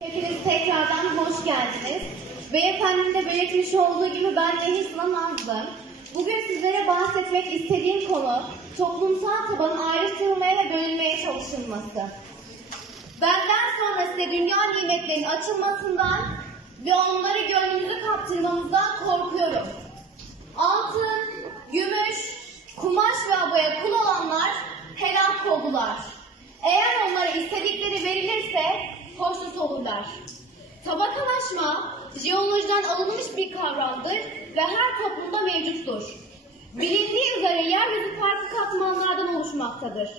Hepiniz tekrardan hoş geldiniz. Beyefendinin de belirtmiş olduğu gibi ben Nehir Nazlı. Bugün sizlere bahsetmek istediğim konu toplumsal tabanın ayrıştırılmaya ve bölünmeye çalışılması. Benden sonra size dünya nimetlerinin açılmasından ve onları gönlünüzü kaptırmamızdan korkuyorum. Altın, gümüş, kumaş ve abaya kul olanlar helak oldular. Eğer onlara istedikleri verilirse olurlar. Tabakalaşma jeolojiden alınmış bir kavramdır ve her toplumda mevcuttur. Bilindiği üzere yeryüzü farklı katmanlardan oluşmaktadır.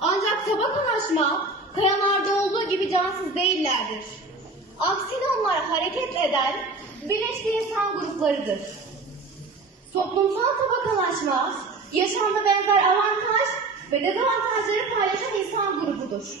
Ancak tabakalaşma kayalarda olduğu gibi cansız değillerdir. Aksine onlar hareket eden bilinçli insan gruplarıdır. Toplumsal tabakalaşma, yaşamda benzer avantaj ve dezavantajları paylaşan insan grubudur.